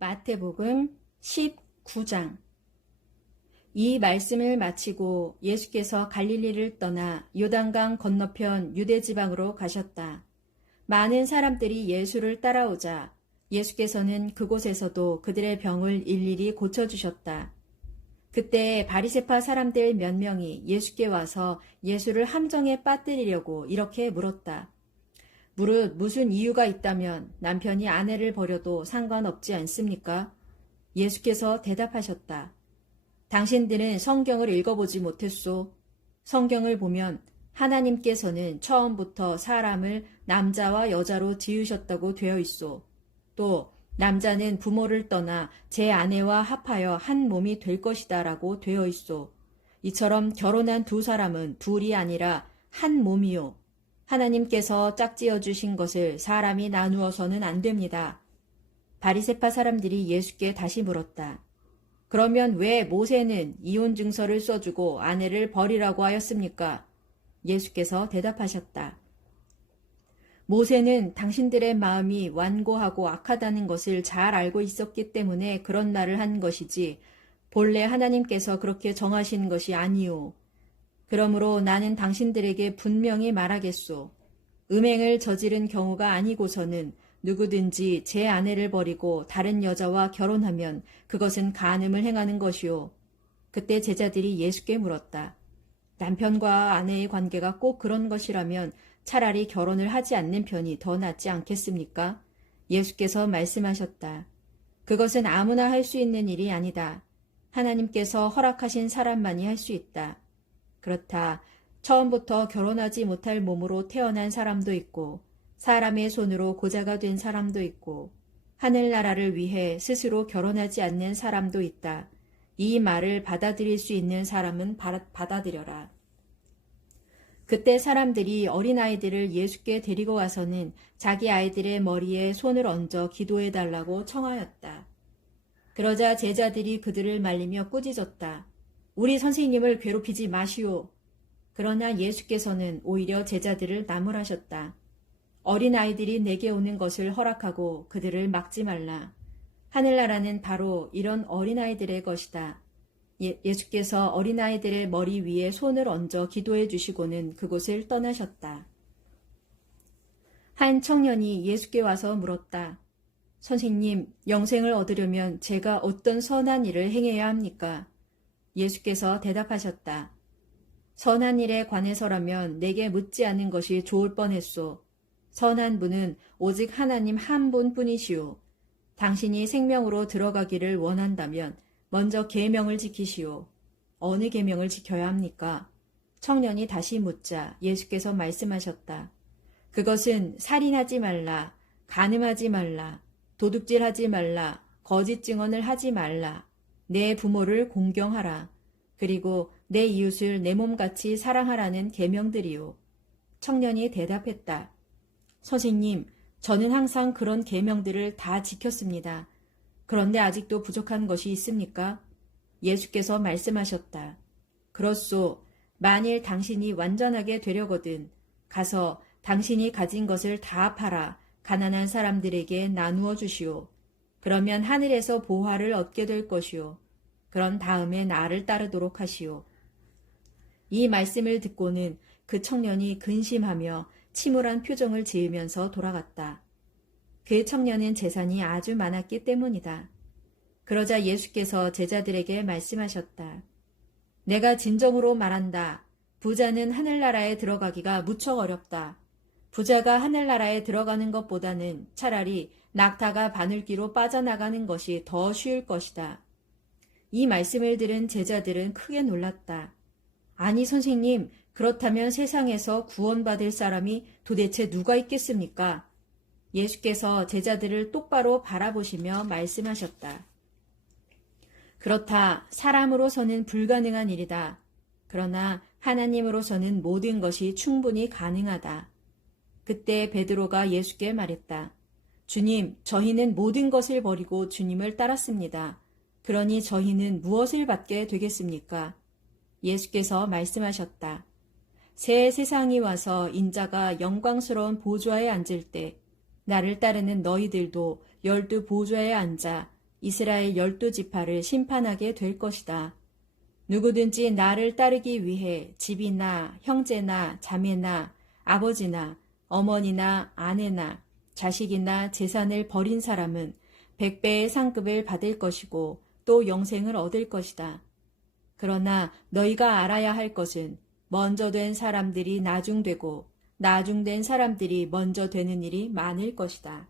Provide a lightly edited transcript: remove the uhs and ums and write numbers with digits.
마태복음 19장. 이 말씀을 마치고 예수께서 갈릴리를 떠나 요단강 건너편 유대지방으로 가셨다. 많은 사람들이 예수를 따라오자 예수께서는 그곳에서도 그들의 병을 일일이 고쳐주셨다. 그때 바리새파 사람들 몇 명이 예수께 와서 예수를 함정에 빠뜨리려고 이렇게 물었다. 무릇 무슨 이유가 있다면 남편이 아내를 버려도 상관없지 않습니까? 예수께서 대답하셨다. 당신들은 성경을 읽어보지 못했소. 성경을 보면 하나님께서는 처음부터 사람을 남자와 여자로 지으셨다고 되어 있소. 또 남자는 부모를 떠나 제 아내와 합하여 한 몸이 될 것이다 라고 되어 있소. 이처럼 결혼한 두 사람은 둘이 아니라 한 몸이요. 하나님께서 짝지어 주신 것을 사람이 나누어서는 안 됩니다. 바리새파 사람들이 예수께 다시 물었다. 그러면 왜 모세는 이혼 증서를 써주고 아내를 버리라고 하였습니까? 예수께서 대답하셨다. 모세는 당신들의 마음이 완고하고 악하다는 것을 잘 알고 있었기 때문에 그런 말을 한 것이지 본래 하나님께서 그렇게 정하신 것이 아니오. 그러므로 나는 당신들에게 분명히 말하겠소. 음행을 저지른 경우가 아니고서는 누구든지 제 아내를 버리고 다른 여자와 결혼하면 그것은 간음을 행하는 것이오. 그때 제자들이 예수께 물었다. 남편과 아내의 관계가 꼭 그런 것이라면 차라리 결혼을 하지 않는 편이 더 낫지 않겠습니까? 예수께서 말씀하셨다. 그것은 아무나 할 수 있는 일이 아니다. 하나님께서 허락하신 사람만이 할 수 있다. 그렇다. 처음부터 결혼하지 못할 몸으로 태어난 사람도 있고 사람의 손으로 고자가 된 사람도 있고 하늘나라를 위해 스스로 결혼하지 않는 사람도 있다. 이 말을 받아들일 수 있는 사람은 받아들여라. 그때 사람들이 어린아이들을 예수께 데리고 와서는 자기 아이들의 머리에 손을 얹어 기도해달라고 청하였다. 그러자 제자들이 그들을 말리며 꾸짖었다. 우리 선생님을 괴롭히지 마시오. 그러나 예수께서는 오히려 제자들을 나무라셨다. 어린아이들이 내게 오는 것을 허락하고 그들을 막지 말라. 하늘나라는 바로 이런 어린아이들의 것이다. 예수께서 어린아이들의 머리 위에 손을 얹어 기도해 주시고는 그곳을 떠나셨다. 한 청년이 예수께 와서 물었다. 선생님, 영생을 얻으려면 제가 어떤 선한 일을 행해야 합니까? 예수께서 대답하셨다. 선한 일에 관해서라면 내게 묻지 않는 것이 좋을 뻔했소. 선한 분은 오직 하나님 한 분뿐이시오. 당신이 생명으로 들어가기를 원한다면 먼저 계명을 지키시오. 어느 계명을 지켜야 합니까? 청년이 다시 묻자 예수께서 말씀하셨다. 그것은 살인하지 말라, 간음하지 말라, 도둑질하지 말라, 거짓 증언을 하지 말라, 내 부모를 공경하라. 그리고 내 이웃을 내 몸같이 사랑하라는 계명들이요. 청년이 대답했다. 선생님, 저는 항상 그런 계명들을 다 지켰습니다. 그런데 아직도 부족한 것이 있습니까? 예수께서 말씀하셨다. 그렇소. 만일 당신이 완전하게 되려거든 가서 당신이 가진 것을 다 팔아 가난한 사람들에게 나누어 주시오. 그러면 하늘에서 보화를 얻게 될 것이오. 그런 다음에 나를 따르도록 하시오. 이 말씀을 듣고는 그 청년이 근심하며 침울한 표정을 지으면서 돌아갔다. 그 청년은 재산이 아주 많았기 때문이다. 그러자 예수께서 제자들에게 말씀하셨다. 내가 진정으로 말한다. 부자는 하늘나라에 들어가기가 무척 어렵다. 부자가 하늘나라에 들어가는 것보다는 차라리 낙타가 바늘귀로 빠져나가는 것이 더 쉬울 것이다. 이 말씀을 들은 제자들은 크게 놀랐다. 아니 선생님, 그렇다면 세상에서 구원받을 사람이 도대체 누가 있겠습니까? 예수께서 제자들을 똑바로 바라보시며 말씀하셨다. 그렇다. 사람으로서는 불가능한 일이다. 그러나 하나님으로서는 모든 것이 충분히 가능하다. 그때 베드로가 예수께 말했다. 주님, 저희는 모든 것을 버리고 주님을 따랐습니다. 그러니 저희는 무엇을 받게 되겠습니까? 예수께서 말씀하셨다. 새 세상이 와서 인자가 영광스러운 보좌에 앉을 때 나를 따르는 너희들도 12 보좌에 앉아 이스라엘 12지파를 심판하게 될 것이다. 누구든지 나를 따르기 위해 집이나 형제나 자매나 아버지나 어머니나 아내나 자식이나 재산을 버린 사람은 100배의 상급을 받을 것이고 또 영생을 얻을 것이다. 그러나 너희가 알아야 할 것은 먼저 된 사람들이 나중되고 나중된 사람들이 먼저 되는 일이 많을 것이다.